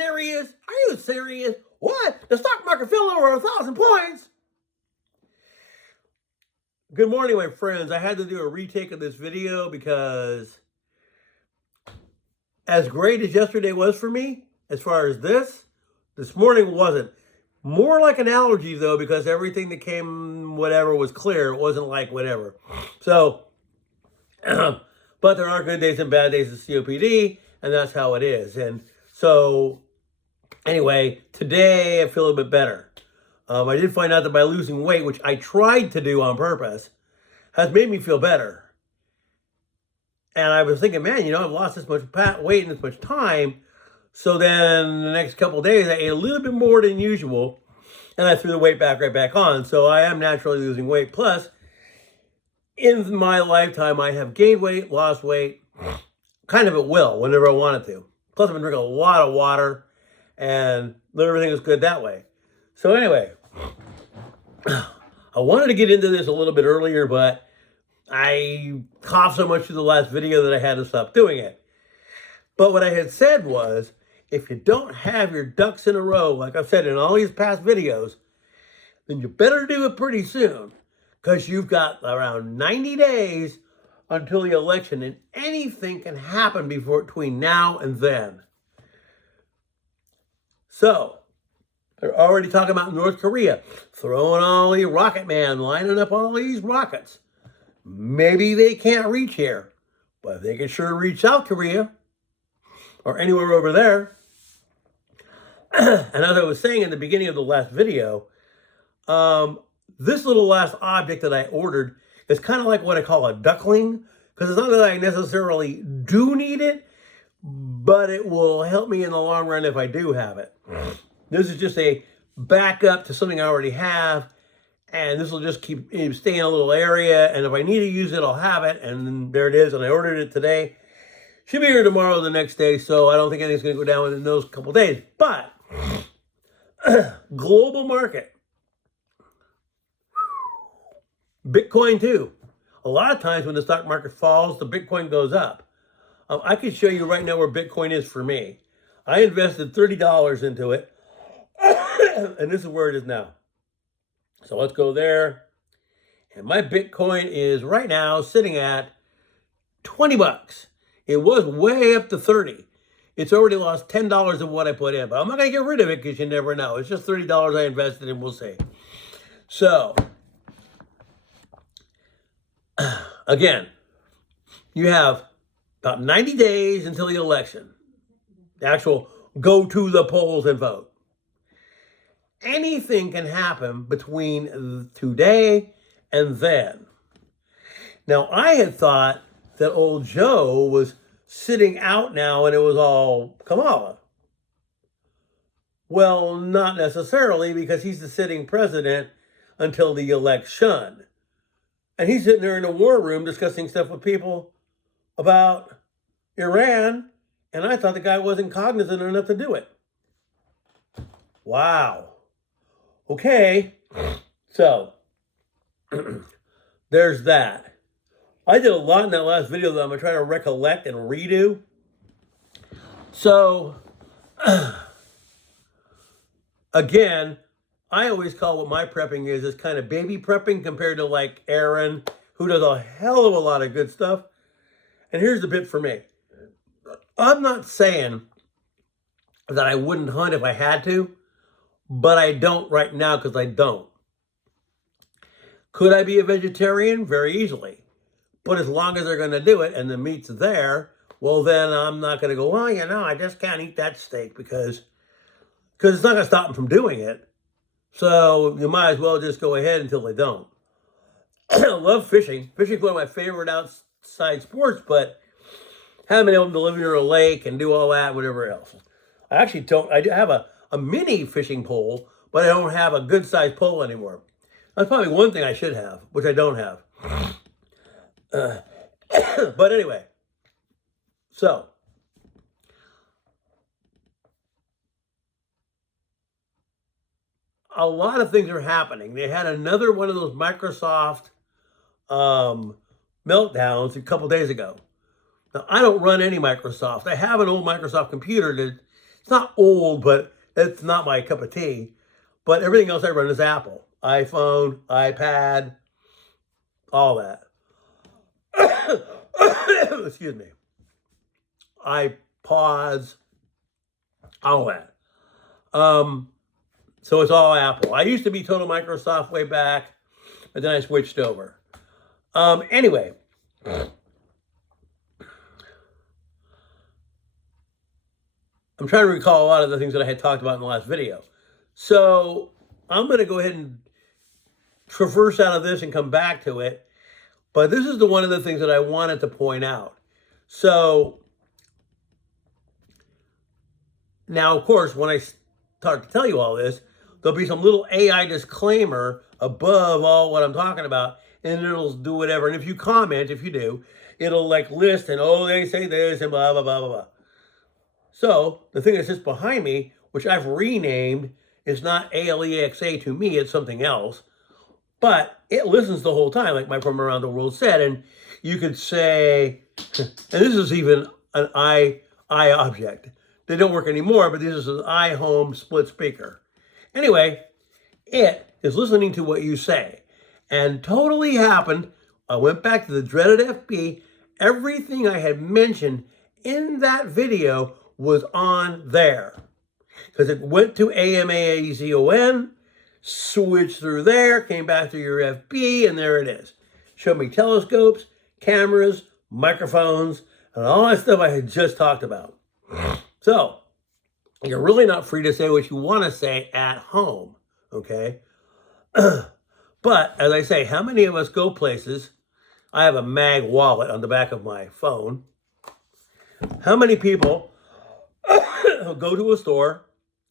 serious? Are you serious? What? The stock market fell over 1,000 points? Good morning, my friends. I had to do a retake of this video because as great as yesterday was for me, as far as this morning wasn't. More like an allergy, though, because everything that came, whatever, was clear. It wasn't like whatever. So, but there are good days and bad days of COPD, and that's how it is. And so, anyway, today I feel a little bit better. I did find out that by losing weight, which I tried to do on purpose, has made me feel better. And I was thinking, man, I've lost this much weight in this much time. So then the next couple of days, I ate a little bit more than usual, and I threw the weight right back on. So I am naturally losing weight. Plus, in my lifetime, I have gained weight, lost weight, kind of at will, whenever I wanted to. Plus, I've been drinking a lot of water, and everything is good that way. So anyway, I wanted to get into this a little bit earlier, but I coughed so much through the last video that I had to stop doing it. But what I had said was, if you don't have your ducks in a row, like I've said in all these past videos, then you better do it pretty soon, because you've got around 90 days until the election, and anything can happen between now and then. So, they're already talking about North Korea, throwing all the rocket man, lining up all these rockets. Maybe they can't reach here, but they can sure reach South Korea or anywhere over there. And as I was saying in the beginning of the last video, this little last object that I ordered is kind of like what I call a duckling, because it's not that I necessarily do need it, but it will help me in the long run if I do have it. This is just a backup to something I already have, and this will just keep staying in a little area, and if I need to use it, I'll have it, and then there it is, and I ordered it today. Should be here tomorrow or the next day, so I don't think anything's going to go down within those couple days. But, global market. Bitcoin too. A lot of times when the stock market falls, the Bitcoin goes up. I can show you right now where Bitcoin is for me. I invested $30 into it, and this is where it is now. So let's go there. And my Bitcoin is right now sitting at 20 bucks. It was way up to 30. It's already lost $10 of what I put in, but I'm not going to get rid of it because you never know. It's just $30 I invested in, we'll see. So, again, you have about 90 days until the election. The actual go to the polls and vote. Anything can happen between today and then. Now, I had thought that old Joe was sitting out now and it was all Kamala. Well, not necessarily, because he's the sitting president until the election. And he's sitting there in a war room discussing stuff with people about Iran, and I thought the guy wasn't cognizant enough to do it. Wow. Okay. So, there's that. I did a lot in that last video that I'm going to try to recollect and redo. So, again, I always call what my prepping is kind of baby prepping compared to like Aaron, who does a hell of a lot of good stuff. And here's the bit for me. I'm not saying that I wouldn't hunt if I had to, but I don't right now because I don't. Could I be a vegetarian? Very easily. But as long as they're going to do it and the meat's there, well, then I'm not going to go, well, I just can't eat that steak because it's not going to stop them from doing it. So you might as well just go ahead until they don't. I love fishing. Fishing is one of my favorite outside sports, but haven't been able to live near a lake and do all that, whatever else. I actually don't. I do have a mini fishing pole, but I don't have a good-sized pole anymore. That's probably one thing I should have, which I don't have. But anyway, so a lot of things are happening. They had another one of those Microsoft meltdowns a couple days ago. Now, I don't run any Microsoft. I have an old Microsoft computer that's It's not old, but it's not my cup of tea. But everything else I run is Apple. iPhone, iPad, all that. Excuse me. iPods, all that. So it's all Apple. I used to be total Microsoft way back, but then I switched over. Anyway. I'm trying to recall a lot of the things that I had talked about in the last video. So I'm going to go ahead and traverse out of this and come back to it. But this is one of the things that I wanted to point out. So now, of course, when I start to tell you all this, there'll be some little AI disclaimer above all what I'm talking about, and it'll do whatever. And if you comment, if you do, it'll like list and, oh, they say this and blah, blah, blah, blah, blah. So the thing that sits behind me, which I've renamed, is not ALEXA to me, it's something else. But it listens the whole time, like my From Around the World said. And you could say, and this is even an I object. They don't work anymore, but this is an iHome split speaker. Anyway, it is listening to what you say. And totally happened. I went back to the dreaded FB. Everything I had mentioned in that video was on there. Because it went to AMAZON, switched through there, came back to your FB, and there it is. Showed me telescopes, cameras, microphones, and all that stuff I had just talked about. So, you're really not free to say what you want to say at home, okay? But, as I say, how many of us go places? I have a mag wallet on the back of my phone. How many people go to a store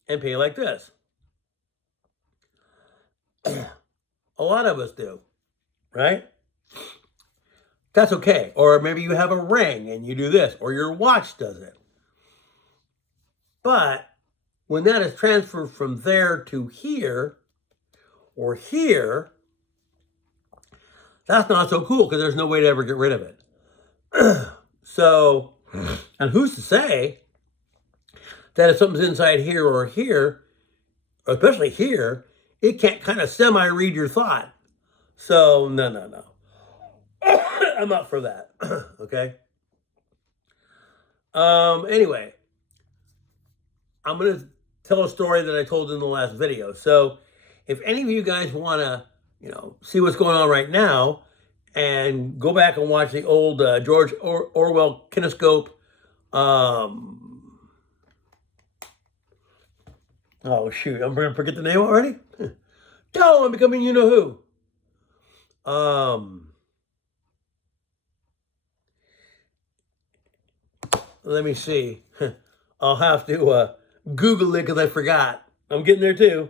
and pay like this? A lot of us do, right? That's okay. Or maybe you have a ring and you do this, or your watch does it. But when that is transferred from there to here, or here, that's not so cool because there's no way to ever get rid of it. So, and who's to say that if something's inside here or here, or especially here, it can't kind of semi-read your thought. So, no. I'm not for that, okay? Anyway, I'm going to tell a story that I told in the last video. So, if any of you guys want to, see what's going on right now, and go back and watch the old George Orwell Kinescope, oh, shoot, I'm going to forget the name already? No, I'm becoming you-know-who. Let me see. I'll have to Google it because I forgot. I'm getting there too.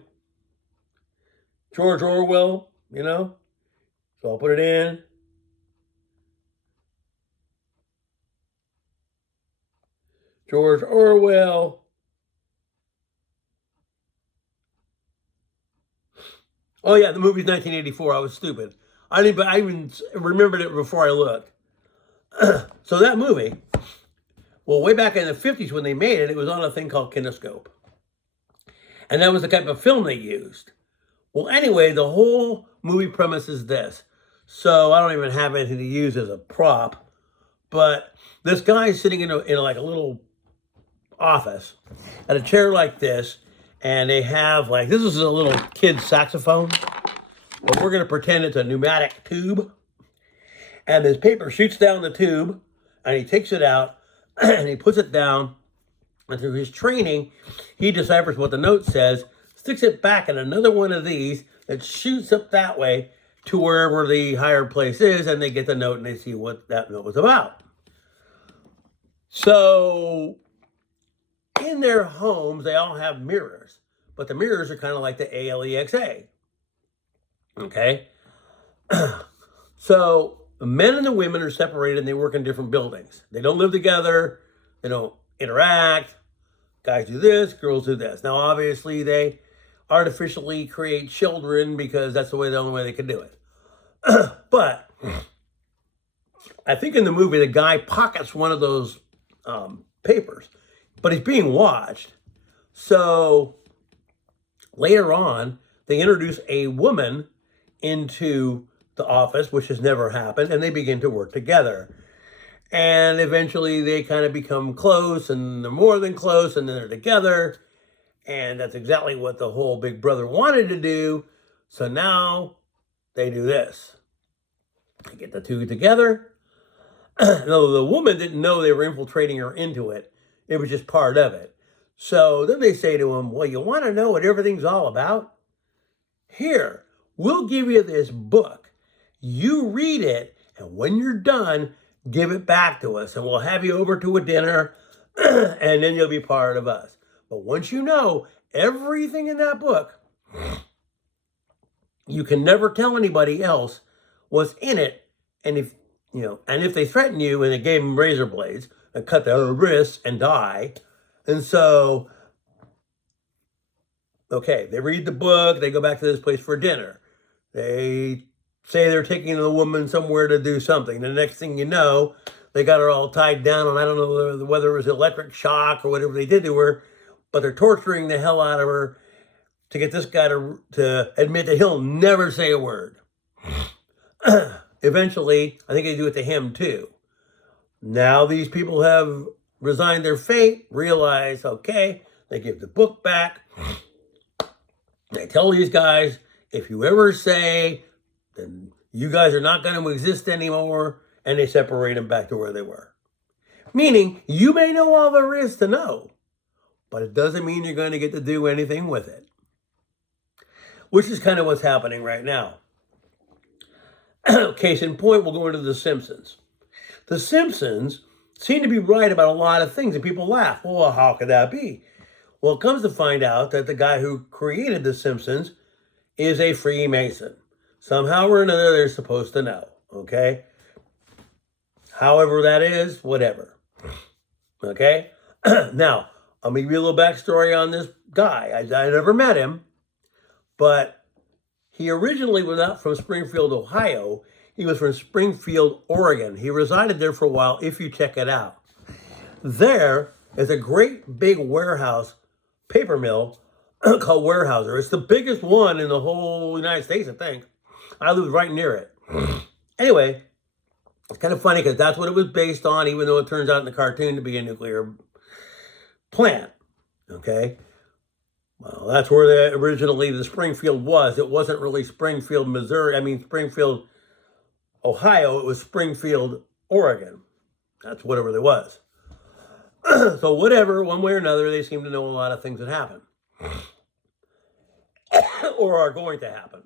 George Orwell, So I'll put it in. George Orwell. Oh yeah, the movie's 1984. I was stupid. I even remembered it before I looked. So that movie, well, way back in the 50s when they made it, it was on a thing called Kinescope. And that was the type of film they used. Well, anyway, the whole movie premise is this. So I don't even have anything to use as a prop. But this guy's sitting in like a little office at a chair like this. And they have this is a little kid's saxophone. But we're going to pretend it's a pneumatic tube. And this paper shoots down the tube. And he takes it out. And he puts it down. And through his training, he deciphers what the note says. Sticks it back in another one of these that shoots up that way to wherever the higher place is. And they get the note and they see what that note was about. So in their homes, they all have mirrors. But the mirrors are kind of like the ALEXA. Okay? So the men and the women are separated and they work in different buildings. They don't live together. They don't interact. Guys do this, girls do this. Now, obviously, they artificially create children because that's the only way they can do it. But I think in the movie, the guy pockets one of those papers, but he's being watched. So later on, they introduce a woman into the office, which has never happened, and they begin to work together. And eventually they kind of become close, and they're more than close, and then they're together. And that's exactly what the whole Big Brother wanted to do. So now they do this. They get the two together. No, the woman didn't know they were infiltrating her into it. It was just part of it. So then they say to him, well, you want to know what everything's all about? Here, we'll give you this book. You read it, and when you're done, give it back to us, and we'll have you over to a dinner, and then you'll be part of us. But once you know everything in that book, you can never tell anybody else what's in it. And if they threaten you and they gave them razor blades and cut their wrists and die. And so, okay, they read the book, they go back to this place for dinner. They say they're taking the woman somewhere to do something. The next thing you know, they got her all tied down, and I don't know whether it was electric shock or whatever they did to her, but they're torturing the hell out of her to get this guy to admit that he'll never say a word. Eventually, I think they do it to him too. Now these people have resigned their fate, realize, okay, they give the book back. They tell these guys, if you ever say, then you guys are not going to exist anymore, and they separate them back to where they were. Meaning, you may know all there is to know, but it doesn't mean you're going to get to do anything with it. Which is kind of what's happening right now. Case in point, we'll go into The Simpsons. The Simpsons seem to be right about a lot of things, and people laugh. Well, how could that be? Well, it comes to find out that the guy who created The Simpsons is a Freemason. Somehow or another, they're supposed to know, okay? However that is, whatever. Okay? Now, I'll give you a little backstory on this guy. I never met him, but he originally was not from Springfield, Ohio. He was from Springfield, Oregon. He resided there for a while, if you check it out. There is a great big warehouse, paper mill, called Weyerhaeuser. It's the biggest one in the whole United States, I think. I lived right near it. Anyway, it's kind of funny because that's what it was based on, even though it turns out in the cartoon to be a nuclear plant. Okay? Well, that's where originally the Springfield was. It wasn't really Springfield, Springfield, Ohio. It was Springfield, Oregon. That's whatever there was. So whatever, one way or another, they seem to know a lot of things that happen. Or are going to happen.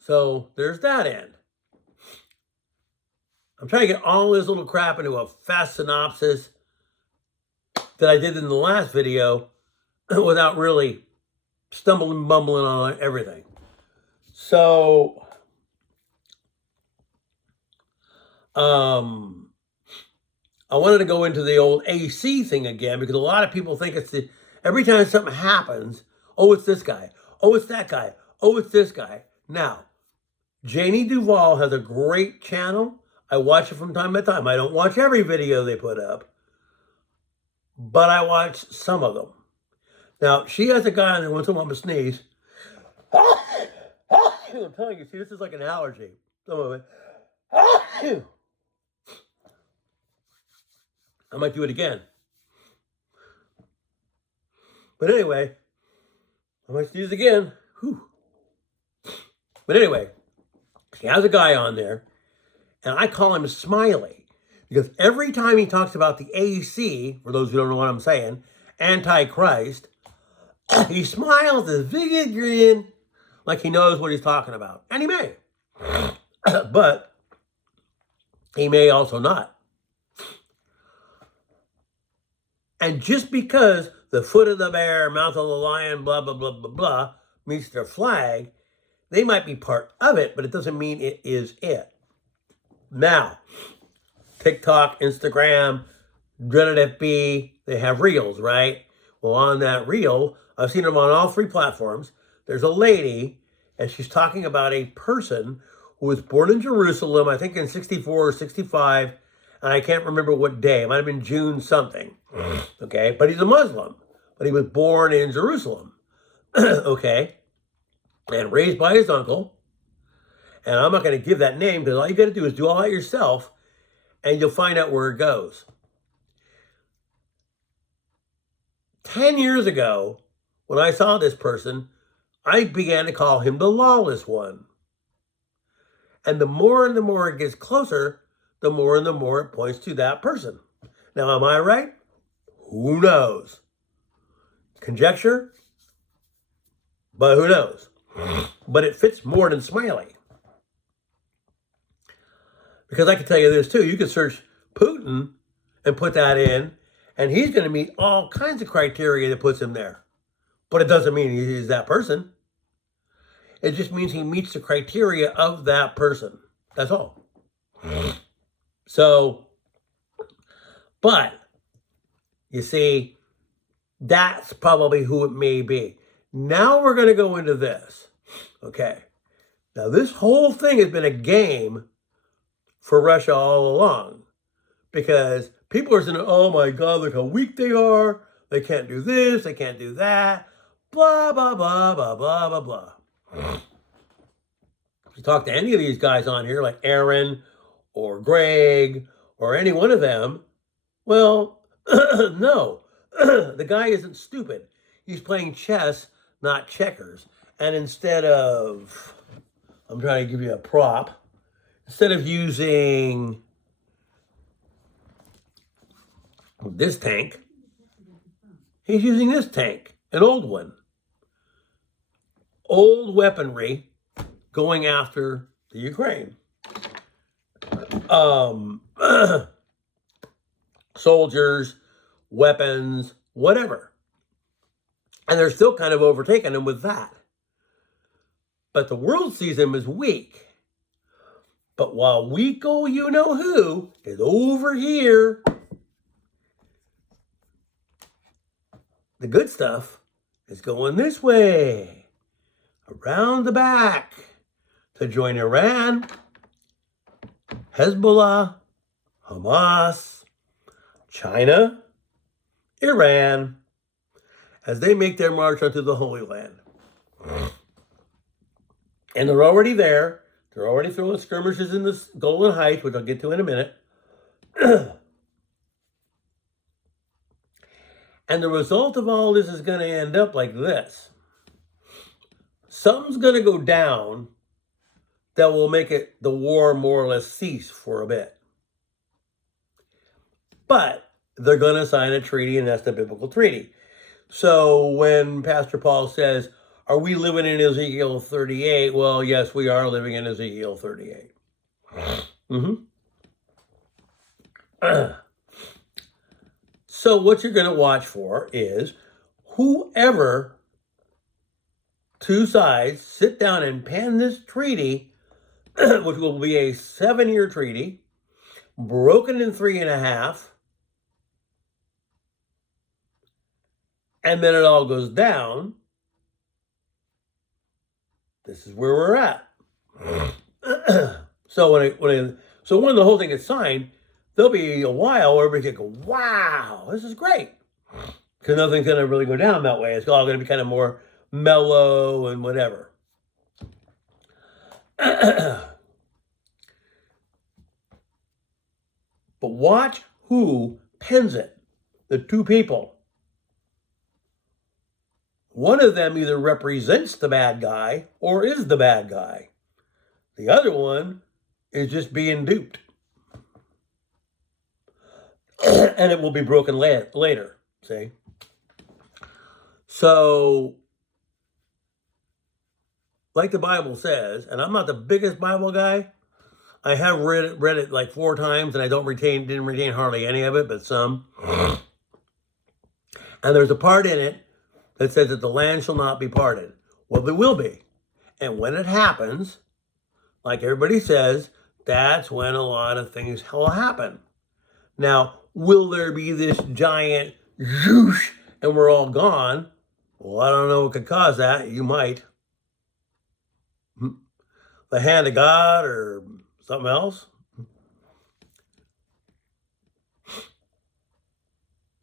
So there's that end. I'm trying to get all this little crap into a fast synopsis that I did in the last video without really stumbling, bumbling on everything. So, I wanted to go into the old AC thing again because a lot of people think it's every time something happens, oh, it's this guy. Oh, it's that guy. Oh, it's this guy. Now, Janie Duvall has a great channel. I watch it from time to time. I don't watch every video they put up, but I watch some of them. Now, she has a guy that wants to want to sneeze. I'm telling you, see, this is like an allergy. Some of it. I might do it again. But anyway, I might sneeze again. Whew. But anyway, she has a guy on there, and I call him Smiley. Because every time he talks about the AC, for those who don't know what I'm saying, Antichrist, he smiles this big grin like he knows what he's talking about. And he may. But he may also not. And just because the foot of the bear, mouth of the lion, blah, blah, blah, blah, blah, meets their flag, they might be part of it, but it doesn't mean it is it. Now, TikTok, Instagram, Reddit FB, they have reels, right? Well, on that reel, I've seen them on all three platforms. There's a lady, and she's talking about a person who was born in Jerusalem, I think in 64 or 65, I can't remember what day. It might have been June something. Okay, but he's a Muslim. But he was born in Jerusalem. Okay, and raised by his uncle. And I'm not going to give that name because all you got to do is do all that yourself, and you'll find out where it goes. 10 years ago, when I saw this person, I began to call him the lawless one. And the more it gets closer, the more and the more it points to that person. Now, am I right? Who knows? Conjecture? But who knows? But it fits more than Smiley. Because I can tell you this too. You can search Putin and put that in, and he's going to meet all kinds of criteria that puts him there. But it doesn't mean he's that person. It just means he meets the criteria of that person. That's all. So, but, you see, that's probably who it may be. Now we're going to go into this. Okay. Now, this whole thing has been a game for Russia all along. Because people are saying, oh my God, look how weak they are. They can't do this. They can't do that. Blah, blah, blah, blah, blah, blah, blah. If you talk to any of these guys on here, like Aaron or Greg or any one of them, well, no. The guy isn't stupid. He's playing chess, not checkers. And instead of, I'm trying to give you a prop, instead of using this tank, he's using this tank, an old one. Old weaponry going after the Ukraine. Soldiers, weapons, whatever. And they're still kind of overtaking him with that. But the world sees him as weak. But while weako you-know-who is over here, the good stuff is going this way. Around the back to join Iran, Hezbollah, Hamas, China, Iran, as they make their march onto the Holy Land. And they're already there. They're already throwing skirmishes in the Golan Heights, which I'll get to in a minute. And the result of all this is going to end up like this. Something's going to go down that will make the war more or less cease for a bit. But they're going to sign a treaty, and that's the biblical treaty. So when Pastor Paul says, are we living in Ezekiel 38? Well, yes, we are living in Ezekiel 38. So what you're going to watch for is whoever two sides sit down and pen this treaty, which will be a 7-year treaty, broken in 3.5, and then it all goes down. This is where we're at. So when the whole thing gets signed, there'll be a while where everybody can go, wow, this is great. Because nothing's going to really go down that way. It's all going to be kind of more mellow and whatever. But watch who pens it. The two people. One of them either represents the bad guy or is the bad guy. The other one is just being duped. And it will be broken later, see? So, like the Bible says, and I'm not the biggest Bible guy. I have read it like 4 times, and I didn't retain hardly any of it, but some. And there's a part in it that says that the land shall not be parted. Well, there will be. And when it happens, like everybody says, that's when a lot of things will happen. Now, will there be this giant zhoosh and we're all gone? Well, I don't know what could cause that. You might. The hand of God or something else.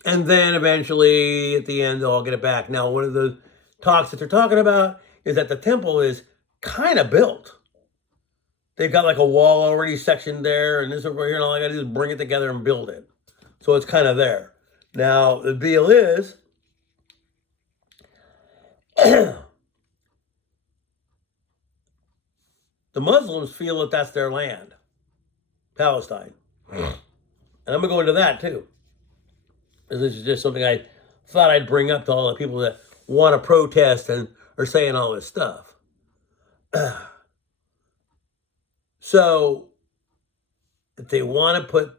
And then eventually at the end, they'll all get it back. Now, one of the talks that they're talking about is that the temple is kind of built. They've got like a wall already sectioned there, and this over here, and all I got to do is bring it together and build it. So it's kind of there. Now, the deal is, the Muslims feel that that's their land, Palestine. And I'm going to go into that too. This is just something I thought I'd bring up to all the people that want to protest and are saying all this stuff. So, if they want to put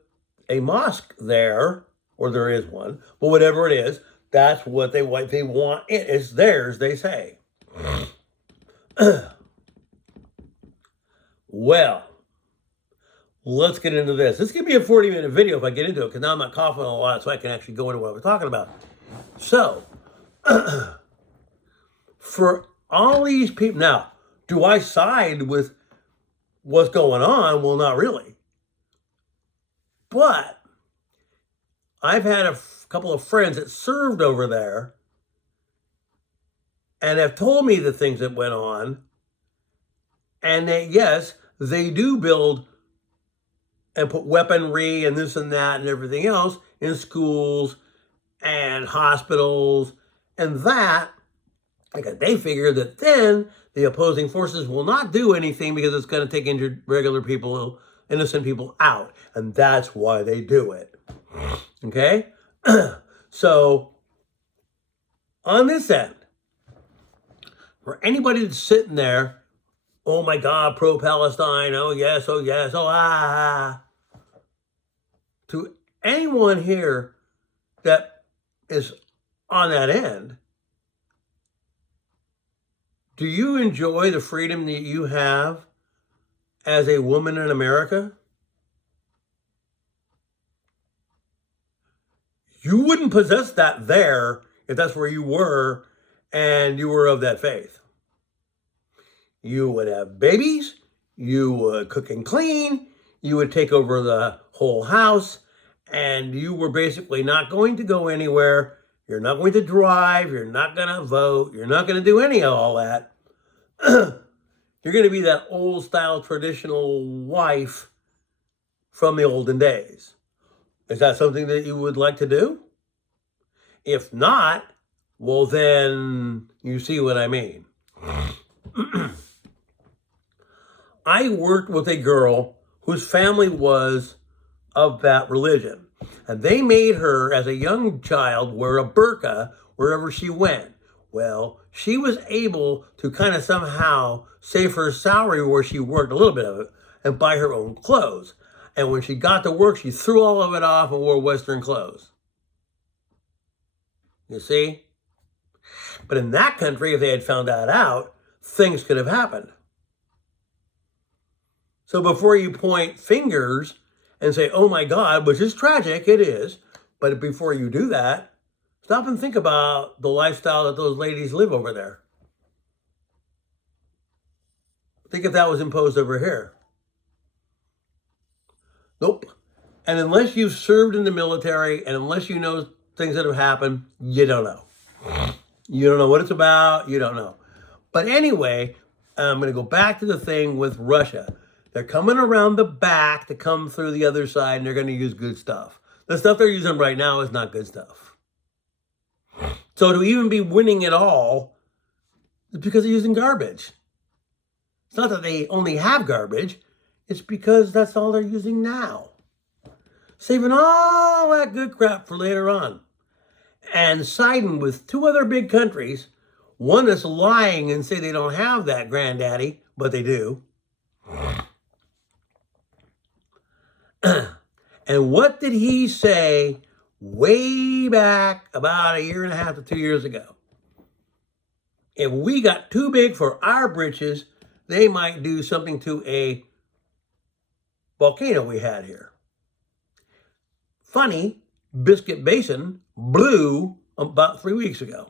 a mosque there, or there is one, but whatever it is, that's what they want. They want it. It's theirs, they say. Well, let's get into this. This could be a 40-minute video if I get into it, because now I'm not coughing a lot, so I can actually go into what we're talking about. So, for all these people, now, do I side with what's going on? Well, not really. But I've had a couple of friends that served over there and have told me the things that went on. And that, yes, they do build and put weaponry and this and that and everything else in schools and hospitals. And that, because they figure that then the opposing forces will not do anything because it's going to take injured regular people, innocent people out. And that's why they do it. Okay? So, on this end, for anybody that's sitting there, oh my God, pro-Palestine, oh yes, oh yes, oh ah. To anyone here that is on that end, do you enjoy the freedom that you have as a woman in America? You wouldn't possess that there if that's where you were and you were of that faith. You would have babies, you would cook and clean, you would take over the whole house, and you were basically not going to go anywhere. You're not going to drive, you're not going to vote, you're not going to do any of all that. You're going to be that old style traditional wife from the olden days. Is that something that you would like to do? If not, well then you see what I mean. I worked with a girl whose family was of that religion. And they made her, as a young child, wear a burqa wherever she went. Well, she was able to kind of somehow save her salary where she worked, a little bit of it, and buy her own clothes. And when she got to work, she threw all of it off and wore Western clothes. You see? But in that country, if they had found that out, things could have happened. So before you point fingers and say, oh my God, which is tragic, it is, but before you do that, stop and think about the lifestyle that those ladies live over there. Think if that was imposed over here. Nope. And unless you've served in the military and unless you know things that have happened, you don't know. You don't know what it's about. You don't know. But anyway, I'm going to go back to the thing with Russia. They're coming around the back to come through the other side, and they're going to use good stuff. The stuff they're using right now is not good stuff. So to even be winning at all is because they're using garbage. It's not that they only have garbage. It's because that's all they're using now. Saving all that good crap for later on. And siding with two other big countries. One that's lying and say they don't have that, granddaddy, but they do. And what did he say way back about 1.5 to 2 years ago? If we got too big for our britches, they might do something to a volcano we had here. Funny, Biscuit Basin blew about 3 weeks ago.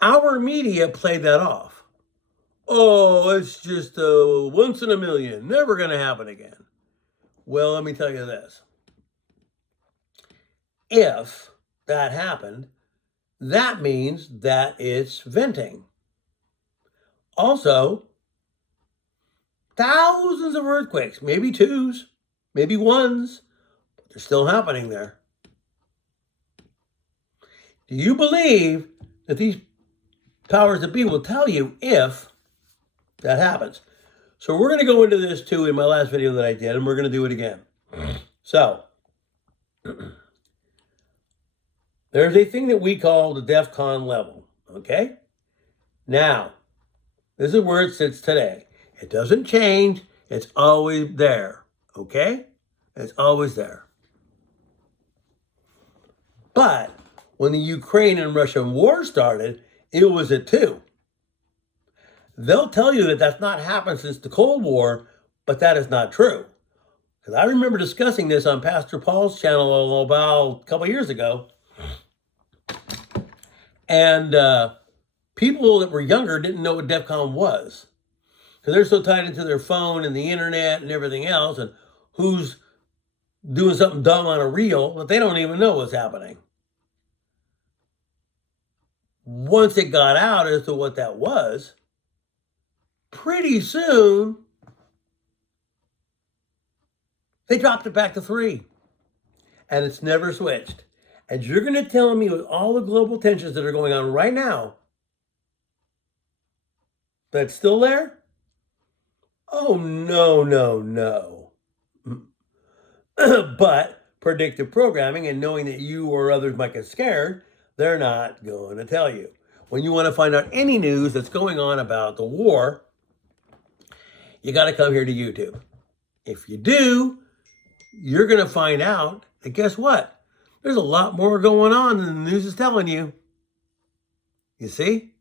Our media played that off. Oh, it's just once in a million, never going to happen again. Well, let me tell you this. if that happened, that means that it's venting. Also, thousands of earthquakes, maybe twos, maybe ones, but they're still happening there. Do you believe that these powers that be will tell you if that happens? So we're going to go into this too in my last video that I did, and we're going to do it again. So, there's a thing that we call the DEFCON level, okay? Now, this is where it sits today. It doesn't change. It's always there, okay? It's always there. But when the Ukraine and Russia war started, it was at 2. They'll tell you that that's not happened since the Cold War, but that is not true. Because I remember discussing this on Pastor Paul's channel about a couple years ago. And people that were younger didn't know what DEFCON was. Because they're so tied into their phone and the internet and everything else, and who's doing something dumb on a reel that they don't even know what's happening. Once it got out as to what that was, pretty soon, they dropped it back to 3. And it's never switched. And you're going to tell me with all the global tensions that are going on right now, that's still there? Oh, no, no, no. But predictive programming and knowing that you or others might get scared, they're not going to tell you. When you want to find out any news that's going on about the war, you got to come here to YouTube. If you do, you're going to find out that guess what? There's a lot more going on than the news is telling you. You see?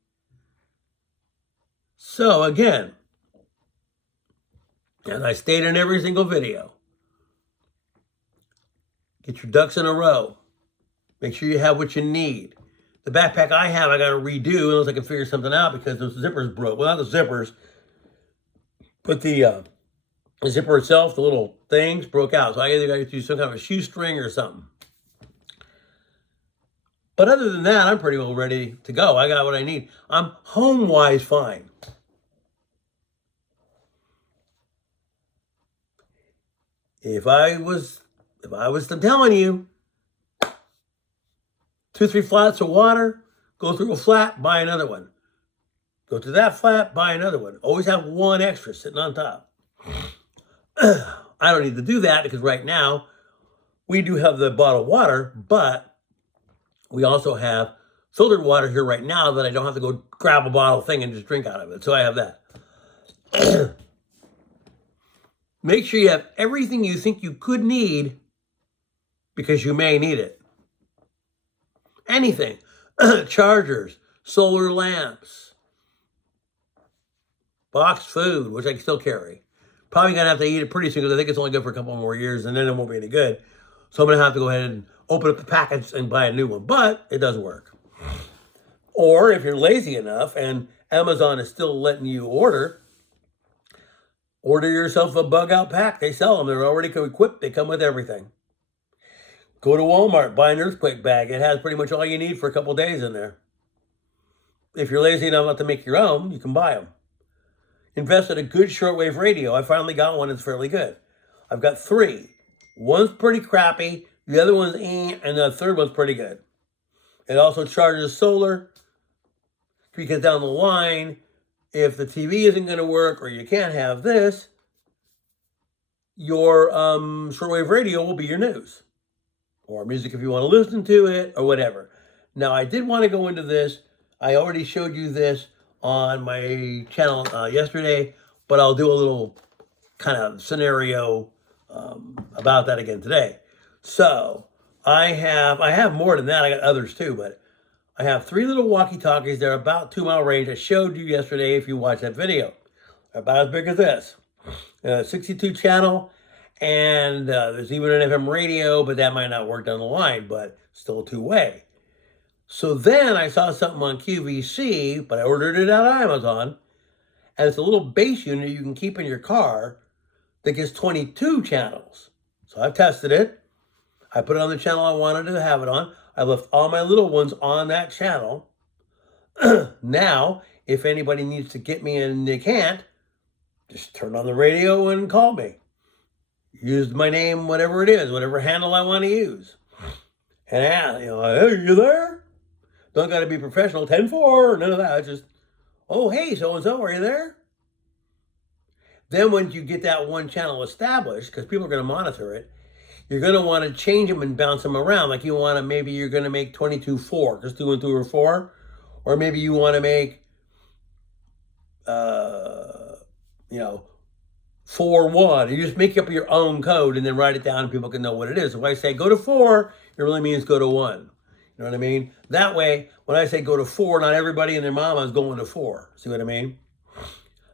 So again, as I state in every single video, get your ducks in a row. Make sure you have what you need. The backpack I have, I got to redo unless I can figure something out because those zippers broke. Well, not the zippers, but the zipper itself, the little things broke out. So I either got to use some kind of a shoestring or something. But other than that, I'm pretty well ready to go. I got what I need. I'm home-wise fine. If I was telling you, 2, 3 flats of water, go through a flat, buy another one. Go to that flat, buy another one. Always have one extra sitting on top. I don't need to do that because right now we do have the bottled water, but we also have filtered water here right now that I don't have to go grab a bottle thing and just drink out of it. So I have that. Make sure you have everything you think you could need because you may need it. Anything. Chargers, solar lamps, boxed food, which I can still carry. Probably going to have to eat it pretty soon because I think it's only good for a couple more years and then it won't be any good. So I'm going to have to go ahead and open up the package and buy a new one. But it does work. Or if you're lazy enough and Amazon is still letting you order yourself a bug out pack. They sell them. They're already equipped. They come with everything. Go to Walmart, buy an earthquake bag. It has pretty much all you need for a couple days in there. If you're lazy enough not to make your own, you can buy them. Invest in a good shortwave radio. I finally got one that's fairly good. I've got 3. One's pretty crappy. The other one's and the third one's pretty good. It also charges solar because down the line, if the TV isn't going to work or you can't have this, your shortwave radio will be your news. Or music if you want to listen to it or whatever. Now, I did want to go into this. I already showed you this on my channel yesterday, but I'll do a little kind of scenario about that again today. So, I have more than that. I got others too, but I have 3 little walkie-talkies. They're about 2-mile range. I showed you yesterday if you watched that video. They're about as big as this. 62 channel, and there's even an FM radio, but that might not work down the line, but still 2-way. So then I saw something on QVC, but I ordered it out of Amazon, and it's a little base unit you can keep in your car that gets 22 channels. So I've tested it. I put it on the channel I wanted to have it on. I left all my little ones on that channel. Now, if anybody needs to get me and they can't, just turn on the radio and call me. Use my name, whatever it is, whatever handle I want to use. And ask, hey, you there? Don't got to be professional, 10-4, none of that. It's just, oh, hey, so-and-so, are you there? Then once you get that one channel established, because people are going to monitor it, you're going to want to change them and bounce them around. Like you want to, maybe you're going to make 22-4, just 2 and 2 or 4. Or maybe you want to make, 4-1. You just make up your own code and then write it down and people can know what it is. If I say go to 4, it really means go to 1. You know what I mean? That way, when I say go to 4, not everybody and their mama is going to 4. See what I mean?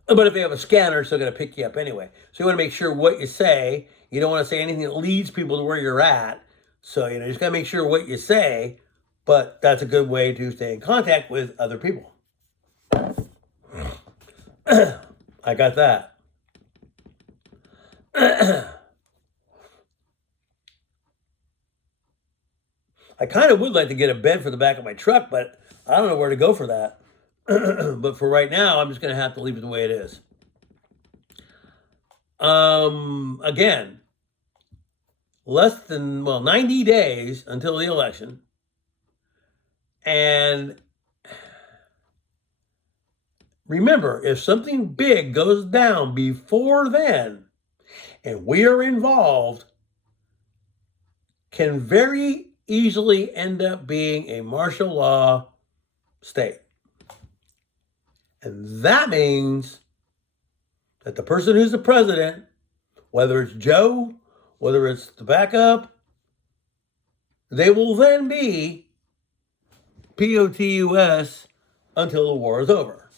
But if they have a scanner, it's still going to pick you up anyway. So you want to make sure what you say. You don't want to say anything that leads people to where you're at. So, you just got to make sure what you say. But that's a good way to stay in contact with other people. I got that. I kind of would like to get a bed for the back of my truck, but I don't know where to go for that. But for right now, I'm just going to have to leave it the way it is. Again, less than, 90 days until the election. And remember, if something big goes down before then, and we are involved, can very easily end up being a martial law state. And that means that the person who's the president, whether it's Joe, whether it's the backup, they will then be POTUS until the war is over.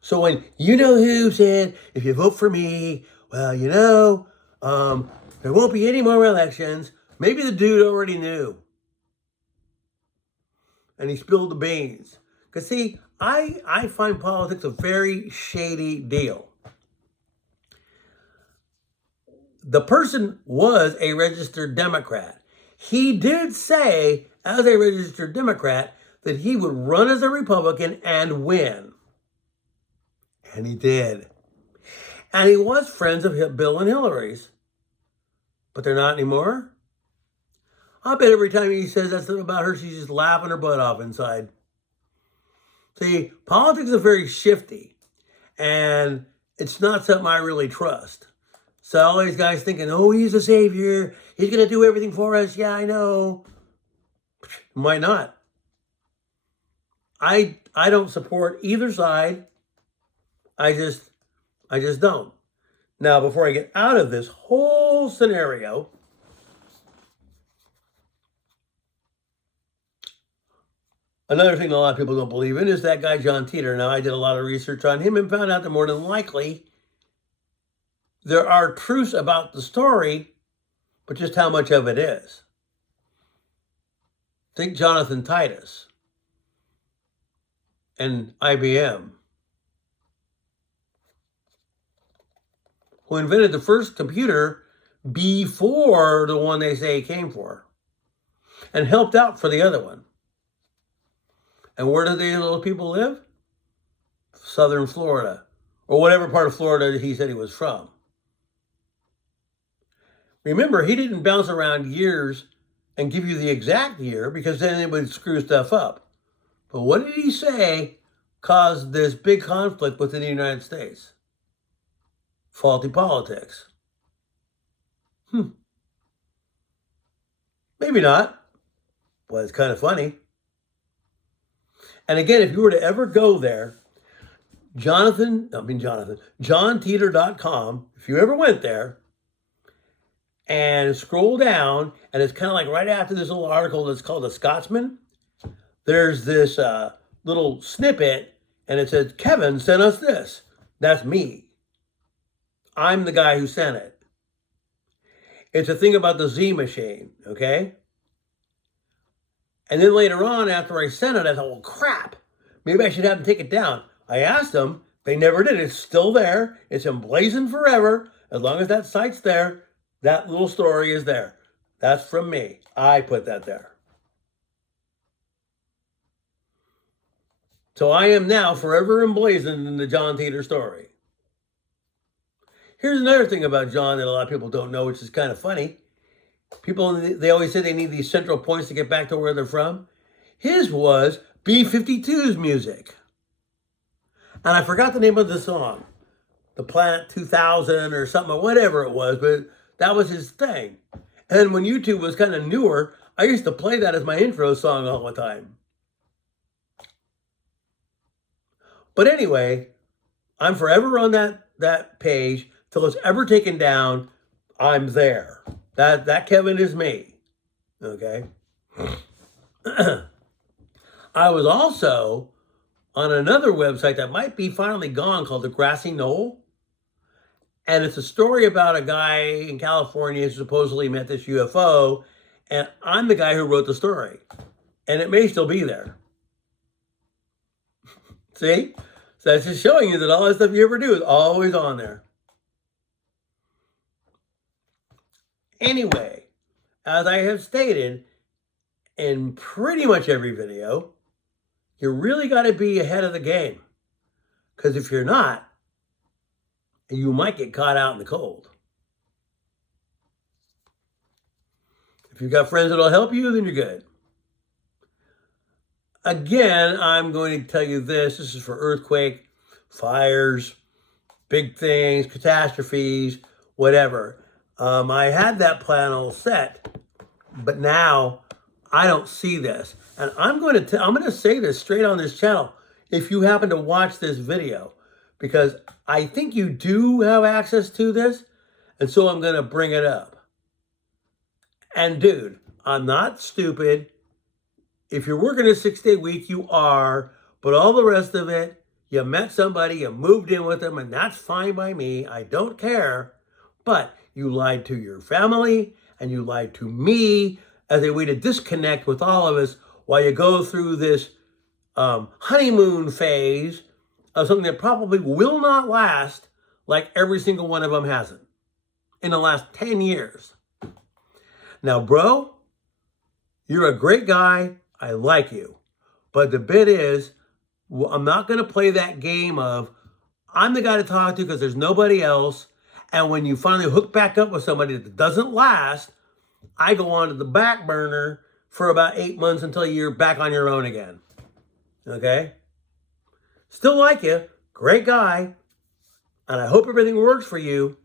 So when who said, if you vote for me, there won't be any more elections. Maybe the dude already knew. And he spilled the beans. Because see, I find politics a very shady deal. The person was a registered Democrat. He did say, as a registered Democrat, that he would run as a Republican and win. And he did. And he was friends of Bill and Hillary's. But they're not anymore. I bet every time he says that stuff about her, she's just laughing her butt off inside. See, politics is very shifty. And it's not something I really trust. So all these guys thinking, oh, he's a savior. He's going to do everything for us. Yeah, I know. Might not. I don't support either side. I just don't. Now, before I get out of this whole scenario, another thing a lot of people don't believe in is that guy, John Teeter. Now, I did a lot of research on him and found out that more than likely there are truths about the story, but just how much of it is. Think Jonathan Titus and IBM, who invented the first computer before the one they say he came for, and helped out for the other one. And where do these little people live? Southern Florida, or whatever part of Florida he said he was from. Remember, he didn't bounce around years and give you the exact year, because then it would screw stuff up. But what did he say caused this big conflict within the United States? Faulty politics. Maybe not, but it's kind of funny. And again, if you were to ever go there, JohnTeeter.com, if you ever went there, and scroll down, and it's kind of like right after this little article that's called The Scotsman, there's this little snippet, and it says, Kevin sent us this. That's me. I'm the guy who sent it. It's a thing about the Z machine, okay? And then later on, after I sent it, I thought, well, crap. Maybe I should have them take it down. I asked them. They never did. It's still there. It's emblazoned forever. As long as that site's there, That little story is there. That's from me. I put that there. So I am now forever emblazoned in the John Teeter story. Here's another thing about John that a lot of people don't know, which is kind of funny. People, they always say they need these central points to get back to where they're from. His was B-52's music. And I forgot the name of the song. The Planet 2000 or something, or whatever it was, but that was his thing. And when YouTube was kind of newer, I used to play that as my intro song all the time. But anyway, I'm forever on that page till it's ever taken down. I'm there. That Kevin is me. Okay. I was also on another website that might be finally gone called The Grassy Knoll. And it's a story about a guy in California who supposedly met this UFO. And I'm the guy who wrote the story. And it may still be there. See? So that's just showing you that all that stuff you ever do is always on there. Anyway, as I have stated in pretty much every video, you really got to be ahead of the game. Because if you're not, you might get caught out in the cold. If you've got friends that'll help you, then you're good. Again, I'm going to tell you this. This is for earthquake, fires, big things, catastrophes, whatever. I had that plan all set, but now I don't see this. And I'm going to say this straight on this channel if you happen to watch this video, because I think you do have access to this, and so I'm going to bring it up. And dude, I'm not stupid. If you're working a 6-day week, you are, but all the rest of it, you met somebody, you moved in with them, and that's fine by me. I don't care. But you lied to your family, and you lied to me as a way to disconnect with all of us while you go through this honeymoon phase of something that probably will not last, like every single one of them hasn't in the last 10 years. Now, bro, you're a great guy. I like you. But the bit is, I'm not going to play that game of, I'm the guy to talk to because there's nobody else. And when you finally hook back up with somebody that doesn't last, I go on to the back burner for about 8 months until you're back on your own again. Okay? Still like you. Great guy. And I hope everything works for you.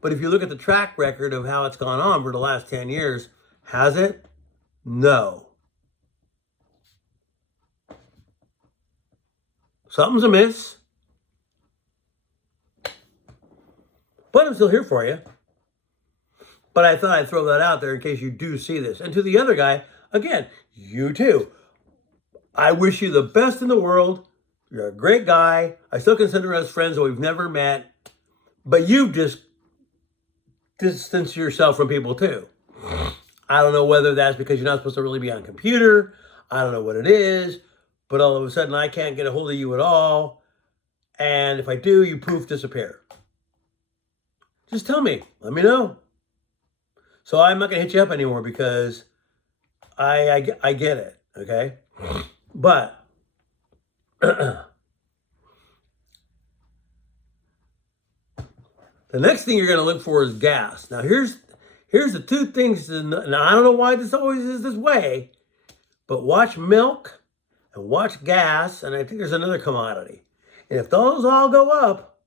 But if you look at the track record of how it's gone on for the last 10 years, has it? No. Something's amiss. But I'm still here for you. But I thought I'd throw that out there in case you do see this. And to the other guy, again, you too. I wish you the best in the world. You're a great guy. I still consider us friends that we've never met. But you just distance yourself from people too. I don't know whether that's because you're not supposed to really be on a computer. I don't know what it is. But all of a sudden, I can't get a hold of you at all. And if I do, you poof, disappear. Just tell me. Let me know. So I'm not going to hit you up anymore because I get it, okay? But the next thing you're going to look for is gas. Now, here's the two things. And I don't know why this always is this way, but watch milk and watch gas, and I think there's another commodity. And if those all go up,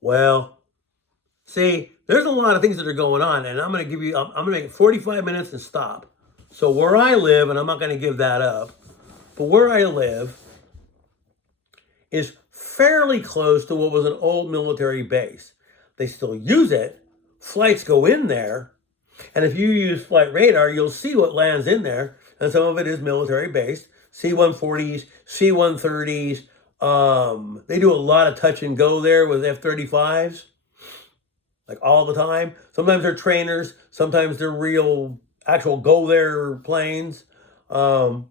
well, see, there's a lot of things that are going on, and I'm going to make it 45 minutes and stop. So where I live, and I'm not going to give that up, but where I live is fairly close to what was an old military base. They still use it. Flights go in there, and if you use flight radar, you'll see what lands in there, and some of it is military based. C-140s, C-130s. They do a lot of touch and go there with F-35s. Like all the time. Sometimes they're trainers. Sometimes they're real, actual go-there planes. And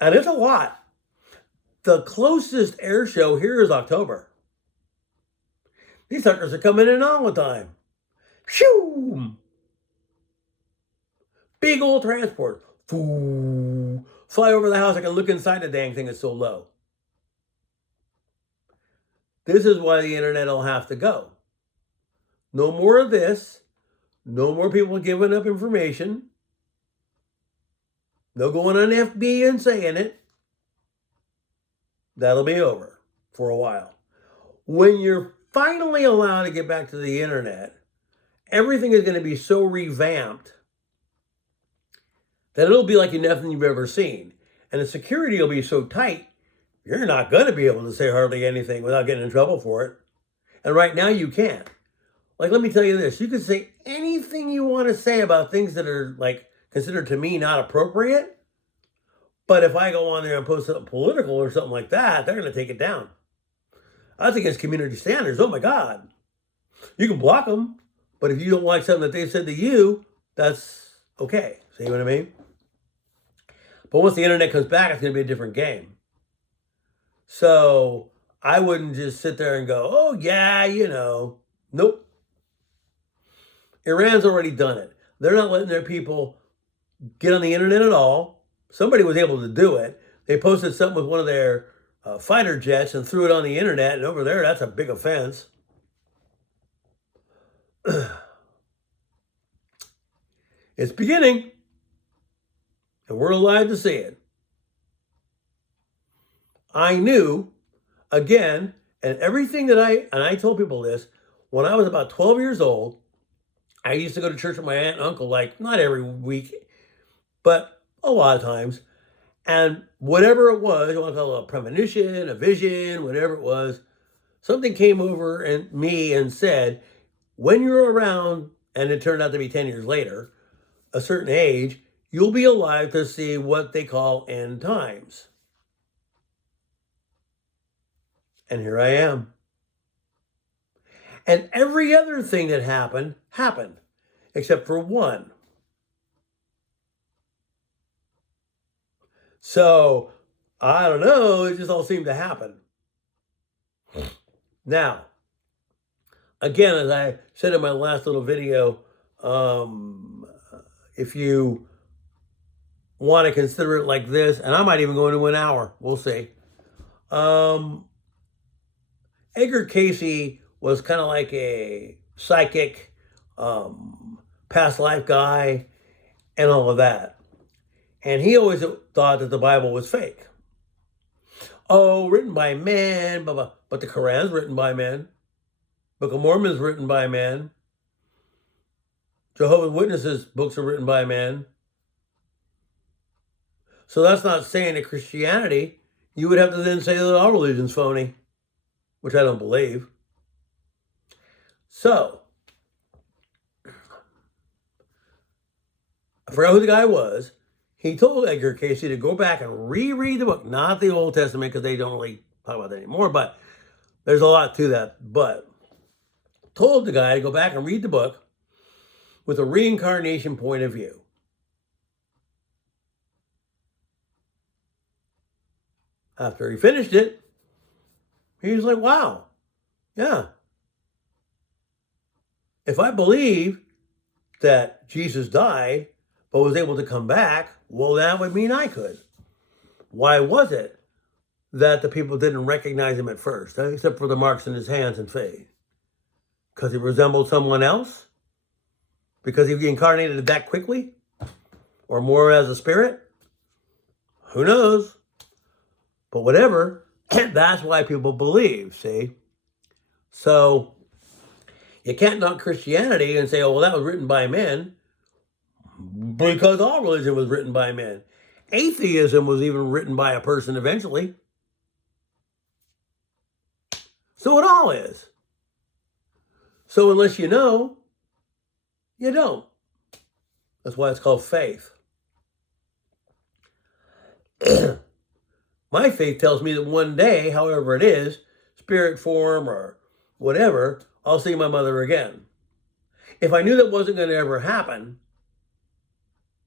it's a lot. The closest air show here is October. These suckers are coming in all the time. Shoo! Big old transport. Foo! Fly over the house. I can look inside the dang thing. It's so low. This is why the internet will have to go. No more of this. No more people giving up information. No going on FB and saying it. That'll be over for a while. When you're finally allowed to get back to the internet, everything is going to be so revamped that it'll be like nothing you've ever seen. And the security will be so tight, you're not going to be able to say hardly anything without getting in trouble for it. And right now you can't. Like, let me tell you this. You can say anything you want to say about things that are, like, considered to me not appropriate. But if I go on there and post something political or something like that, they're going to take it down. That's against community standards. Oh, my God. You can block them. But if you don't like something that they said to you, that's okay. See what I mean? But once the internet comes back, it's going to be a different game. So I wouldn't just sit there and go, oh, yeah, you know. Nope. Iran's already done it. They're not letting their people get on the internet at all. Somebody was able to do it. They posted something with one of their fighter jets and threw it on the internet. And over there, that's a big offense. It's beginning. And we're alive to see it. I knew, again, and everything that I told people this, when I was about 12 years old, I used to go to church with my aunt and uncle, like, not every week, but a lot of times. And whatever it was, you want to call it a premonition, a vision, whatever it was, something came over and me and said, when you're around, and it turned out to be 10 years later, a certain age, you'll be alive to see what they call end times. And here I am. And every other thing that happened, except for one. So, I don't know, it just all seemed to happen. Now, again, as I said in my last little video, if you want to consider it like this, and I might even go into an hour, we'll see. Edgar Cayce was kind of like a psychic, past life guy, and all of that. And he always thought that the Bible was fake. Oh, written by men, blah, blah. But the Quran's written by men. Book of Mormon's written by men. Jehovah's Witnesses books are written by men. So that's not saying that Christianity, you would have to then say that all religion's phony, which I don't believe. So, I forgot who the guy was. He told Edgar Cayce to go back and reread the book, not the Old Testament, because they don't really talk about that anymore, but there's a lot to that. But told the guy to go back and read the book with a reincarnation point of view. After he finished it, he was like, wow, yeah. If I believe that Jesus died, but was able to come back, well, that would mean I could. Why was it that the people didn't recognize him at first, except for the marks in his hands and face? Because he resembled someone else? Because he incarnated that quickly? Or more as a spirit? Who knows? But whatever, that's why people believe, see? So, you can't knock Christianity and say, oh, well, that was written by men, because all religion was written by men. Atheism was even written by a person eventually. So it all is. So unless you know, you don't. That's why it's called faith. My faith tells me that one day, however it is, spirit form or whatever, I'll see my mother again. If I knew that wasn't going to ever happen,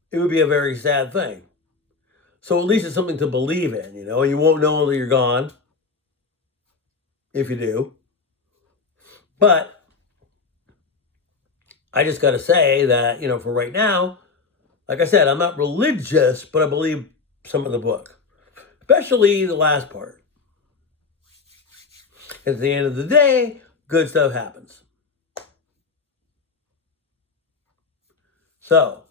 it would be a very sad thing. So at least it's something to believe in, you know. You won't know until you're gone, if you do. But I just got to say that, for right now, like I said, I'm not religious, but I believe some of the book, especially the last part. At the end of the day, good stuff happens. So,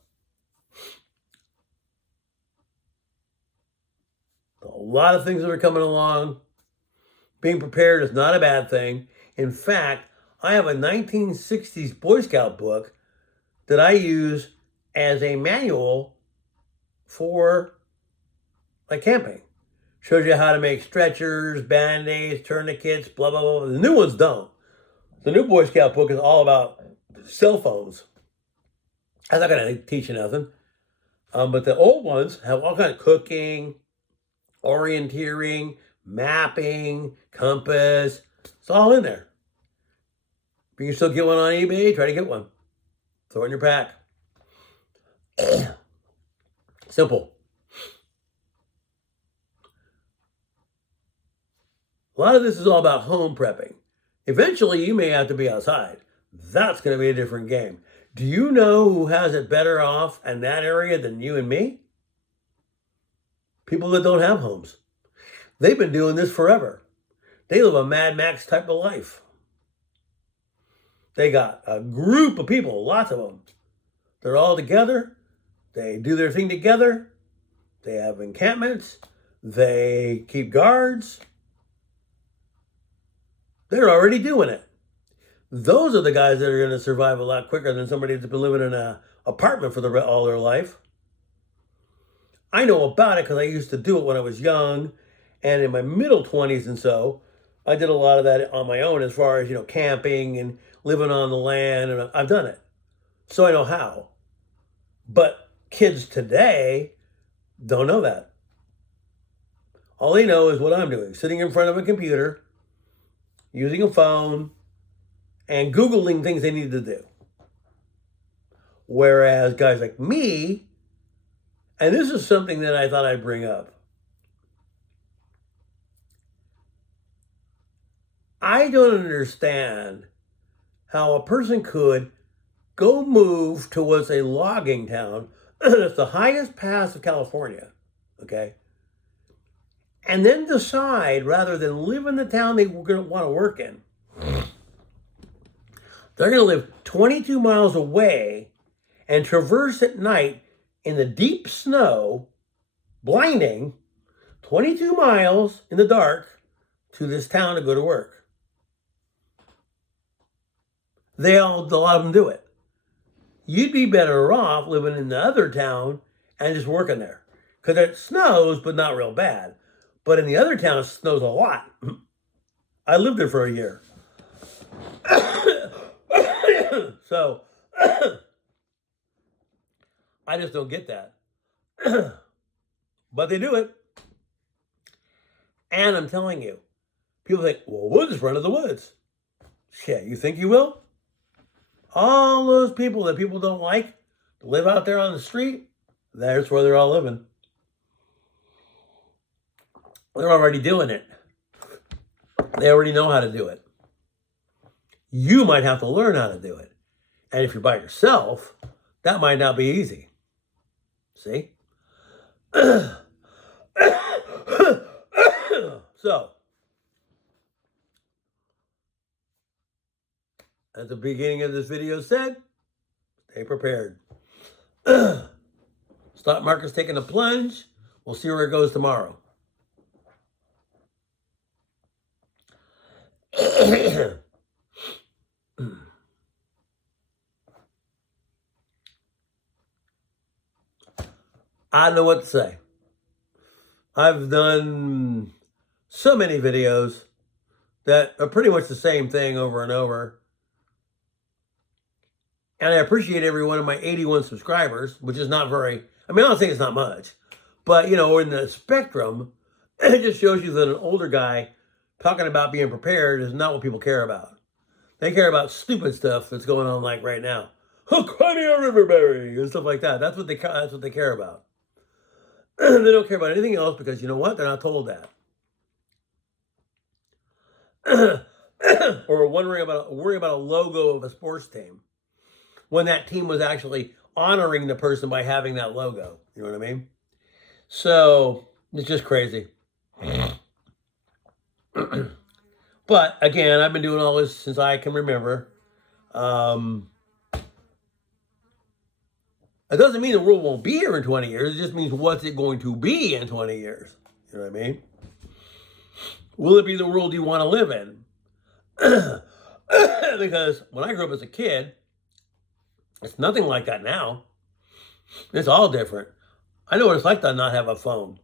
a lot of things that are coming along. Being prepared is not a bad thing. In fact, I have a 1960s Boy Scout book that I use as a manual for like camping. Shows you how to make stretchers, band-aids, tourniquets, blah, blah, blah. The new ones don't. The new Boy Scout book is all about cell phones. I'm not going to teach you nothing. But the old ones have all kinds of cooking, orienteering, mapping, compass. It's all in there. You can still get one on eBay. Try to get one. Throw it in your pack. Simple. A lot of this is all about home prepping. Eventually, you may have to be outside. That's going to be a different game. Do you know who has it better off in that area than you and me? People that don't have homes. They've been doing this forever. They live a Mad Max type of life. They got a group of people, lots of them. They're all together. They do their thing together. They have encampments. They keep guards. They're already doing it. Those are the guys that are going to survive a lot quicker than somebody that's been living in an apartment for all their life. I know about it because I used to do it when I was young and in my middle 20s and so. I did a lot of that on my own as far as, camping and living on the land, and I've done it. So I know how. But kids today don't know that. All they know is what I'm doing, sitting in front of a computer, using a phone, and Googling things they need to do. Whereas guys like me, and this is something that I thought I'd bring up. I don't understand how a person could go move to what's a logging town. That's the highest pass of California, okay? And then decide, rather than live in the town they were going to want to work in, they're going to live 22 miles away and traverse at night in the deep snow, blinding, 22 miles in the dark to this town to go to work. A lot of them do it. You'd be better off living in the other town and just working there. Because it snows, but not real bad. But in the other town, it snows a lot. I lived there for a year. So, I just don't get that. But they do it. And I'm telling you, people think, well, we'll just run to the woods. Yeah, you think you will? All those people that people don't like to live out there on the street, that's where they're all living. They're already doing it. They already know how to do it. You might have to learn how to do it. And if you're by yourself, that might not be easy. See? So, at the beginning of this video said, stay prepared. Stock market's taking a plunge. We'll see where it goes tomorrow. I don't know what to say. I've done so many videos that are pretty much the same thing over and over. And I appreciate every one of my 81 subscribers, which is not very, I don't say it's not much, but, in the spectrum, it just shows you that an older guy talking about being prepared is not what people care about. They care about stupid stuff that's going on like right now. Crimea Riverberry and stuff like that. That's what they care about. They don't care about anything else because you know what? They're not told that. Or worrying about a logo of a sports team. when that team was actually honoring the person by having that logo. You know what I mean? So it's just crazy. But again, I've been doing all this since I can remember. It doesn't mean the world won't be here in 20 years. It just means what's it going to be in 20 years? You know what I mean? Will it be the world you want to live in? Because when I grew up as a kid, it's nothing like that now. It's all different. I know what it's like to not have a phone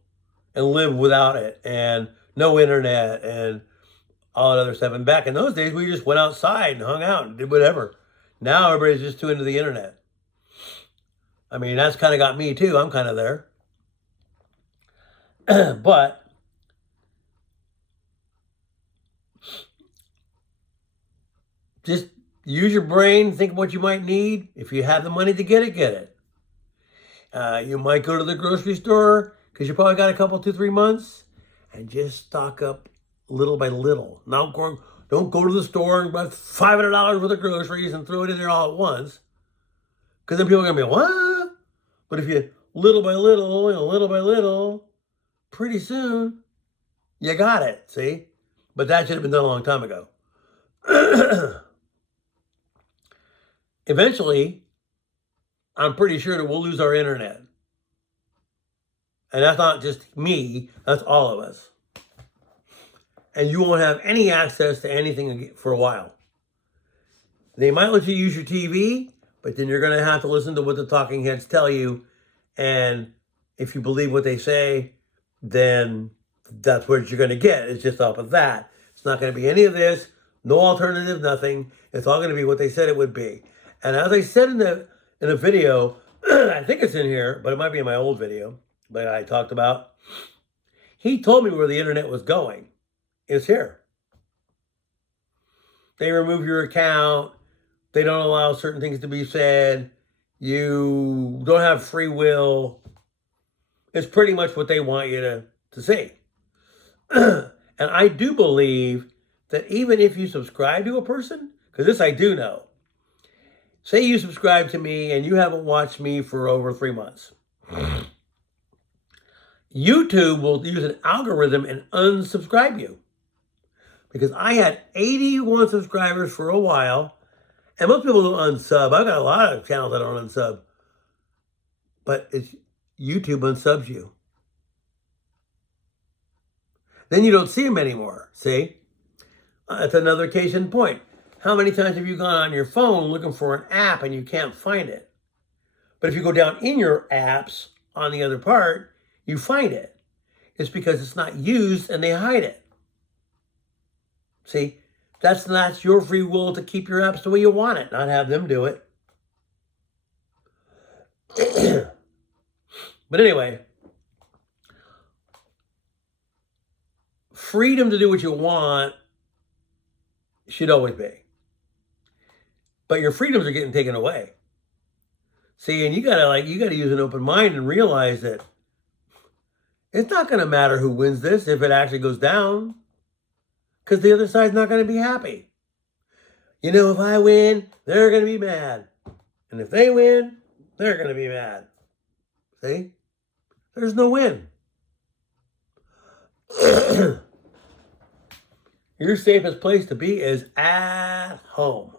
and live without it and no internet and all that other stuff. And back in those days, we just went outside and hung out and did whatever. Now everybody's just too into the internet. I mean, that's kind of got me too. I'm kind of there. But just use your brain, think of what you might need. If you have the money to get it, get it. You might go to the grocery store because you probably got a couple, 2-3 months, and just stock up little by little. Don't go to the store and buy $500 worth of groceries and throw it in there all at once, because then people are going to be, what? But if you little by little, pretty soon, you got it, see? But that should have been done a long time ago. Eventually, I'm pretty sure that we'll lose our internet. And that's not just me, that's all of us. And you won't have any access to anything for a while. They might let you use your TV, but then you're going to have to listen to what the talking heads tell you. And if you believe what they say, then that's what you're going to get. It's just off of that. It's not going to be any of this, no alternative, nothing. It's all going to be what they said it would be. And as I said in a video, I think it's in here, but it might be in my old video that I talked about. He told me where the internet was going. It's here. They remove your account. They don't allow certain things to be said. You don't have free will. It's pretty much what they want you to see. And I do believe that even if you subscribe to a person, because this I do know, say you subscribe to me and you haven't watched me for over 3 months. YouTube will use an algorithm and unsubscribe you. Because I had 81 subscribers for a while, and most people don't unsub. I've got a lot of channels that don't unsub. But it's YouTube unsubs you. Then you don't see them anymore, see? That's another case in point. How many times have you gone on your phone looking for an app and you can't find it? But if you go down in your apps on the other part, you find it. It's because it's not used and they hide it. See, that's your free will to keep your apps the way you want it, not have them do it. But anyway, freedom to do what you want should always be. But your freedoms are getting taken away. See, and you gotta use an open mind and realize that it's not gonna matter who wins this if it actually goes down. Because the other side's not going to be happy. You know, if I win, they're going to be mad. And if they win, they're going to be mad. See? There's no win. Your safest place to be is at home.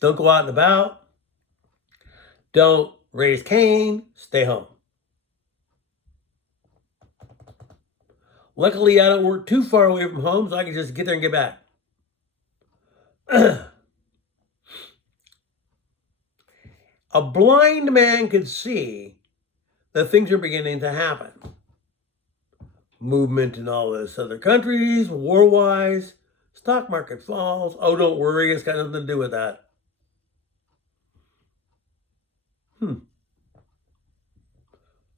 Don't go out and about. Don't raise Cain. Stay home. Luckily, I don't work too far away from home, so I can just get there and get back. A blind man could see that things are beginning to happen. Movement in all this other countries, war-wise, stock market falls. Oh, don't worry, it's got nothing to do with that.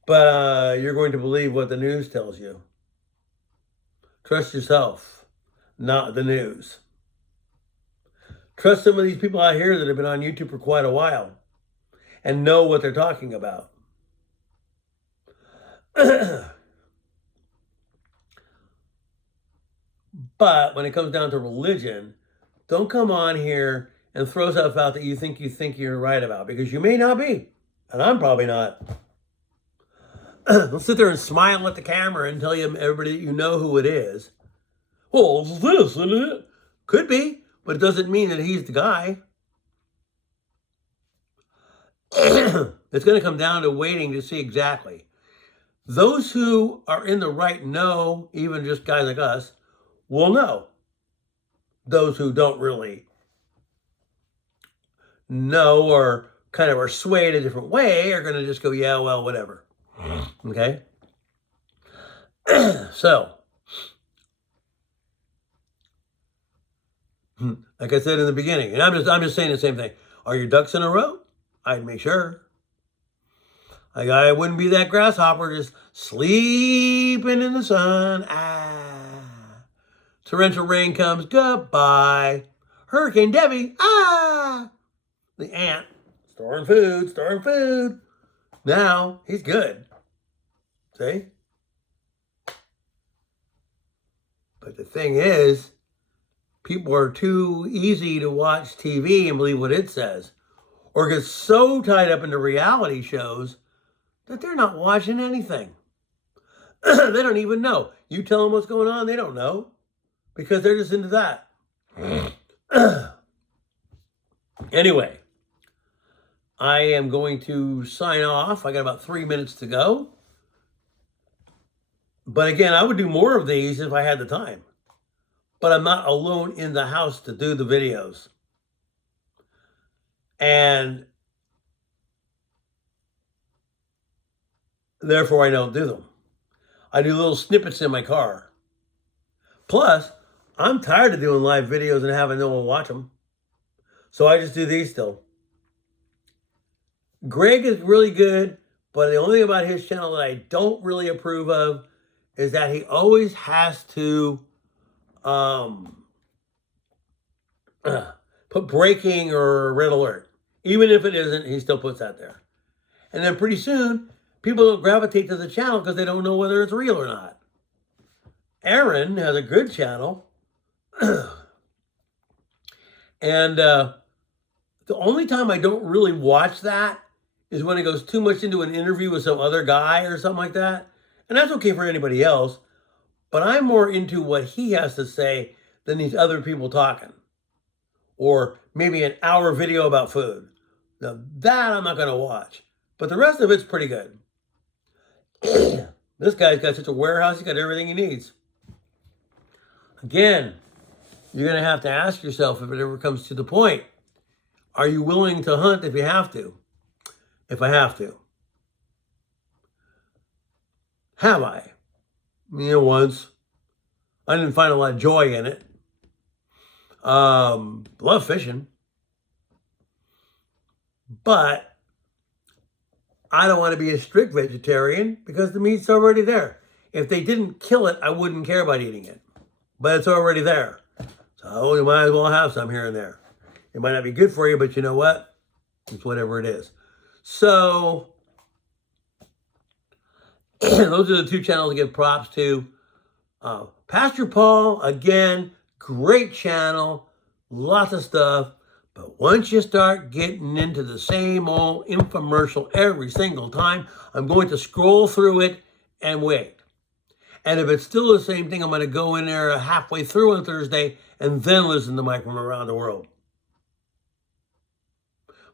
But you're going to believe what the news tells you. Trust yourself, not the news. Trust some of these people out here that have been on YouTube for quite a while and know what they're talking about. But when it comes down to religion, don't come on here and throw stuff out that you think you're right about, because you may not be, and I'm probably not. Don't sit there and smile at the camera and tell everybody that you know who it is. Well, it's this, isn't it? Could be, but it doesn't mean that he's the guy. It's going to come down to waiting to see exactly. Those who are in the right know, even just guys like us, will know. Those who don't really know or kind of are swayed a different way are going to just go, yeah, well, whatever. Okay? So, like I said in the beginning, and I'm just saying the same thing. Are your ducks in a row? I'd make sure. Like, I wouldn't be that grasshopper just sleeping in the sun. Torrential rain comes. Goodbye. Hurricane Debbie. The ant. Storing food. Now, he's good. See? But the thing is, people are too easy to watch TV and believe what it says, or get so tied up into reality shows that they're not watching anything. They don't even know. You tell them what's going on, they don't know, because they're just into that. Anyway, I am going to sign off. I got about 3 minutes to go. But again, I would do more of these if I had the time. But I'm not alone in the house to do the videos. And therefore, I don't do them. I do little snippets in my car. Plus, I'm tired of doing live videos and having no one watch them. So I just do these still. Greg is really good, but the only thing about his channel that I don't really approve of is that he always has to put breaking or red alert. Even if it isn't, he still puts that there. And then pretty soon, people don't gravitate to the channel because they don't know whether it's real or not. Aaron has a good channel. And the only time I don't really watch that is when it goes too much into an interview with some other guy or something like that. And that's okay for anybody else. But I'm more into what he has to say than these other people talking. Or maybe an hour video about food. Now that I'm not going to watch. But the rest of it's pretty good. This guy's got such a warehouse, he's got everything he needs. Again, you're going to have to ask yourself if it ever comes to the point. Are you willing to hunt if you have to? If I have to. Have I? Once. I didn't find a lot of joy in it. Love fishing. But I don't want to be a strict vegetarian because the meat's already there. If they didn't kill it, I wouldn't care about eating it. But it's already there. So you might as well have some here and there. It might not be good for you, but you know what? It's whatever it is. So those are the two channels to give props to. Pastor Paul, again, great channel, lots of stuff. But once you start getting into the same old infomercial every single time, I'm going to scroll through it and wait. And if it's still the same thing, I'm going to go in there halfway through on Thursday and then listen to Mike from around the world.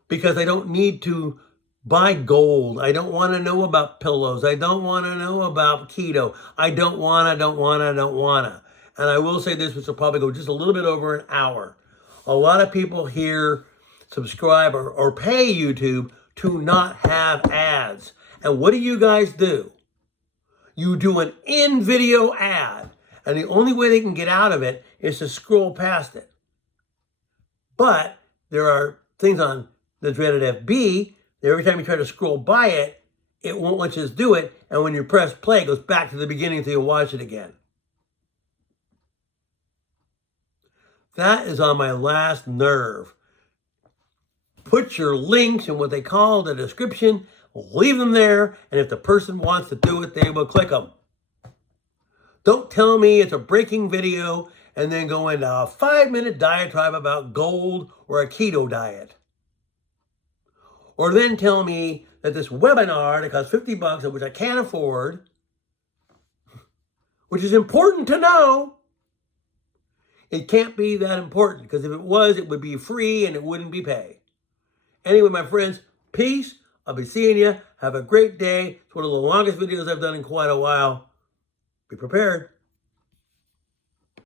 Because I don't need to buy gold. I don't want to know about pillows. I don't want to know about keto. I don't want to. And I will say this, which will probably go just a little bit over an hour. A lot of people here subscribe or pay YouTube to not have ads. And what do you guys do? You do an in-video ad. And the only way they can get out of it is to scroll past it. But there are things on the dreaded FB that every time you try to scroll by it, it won't let you do it. And when you press play, it goes back to the beginning until you watch it again. That is on my last nerve. Put your links in what they call the description, leave them there, and if the person wants to do it, they will click them. Don't tell me it's a breaking video and then go into a 5-minute diatribe about gold or a keto diet. Or then tell me that this webinar that costs $50, which I can't afford, which is important to know, it can't be that important, because if it was, it would be free and it wouldn't be pay. Anyway, my friends, peace. I'll be seeing you. Have a great day. It's one of the longest videos I've done in quite a while. Be prepared.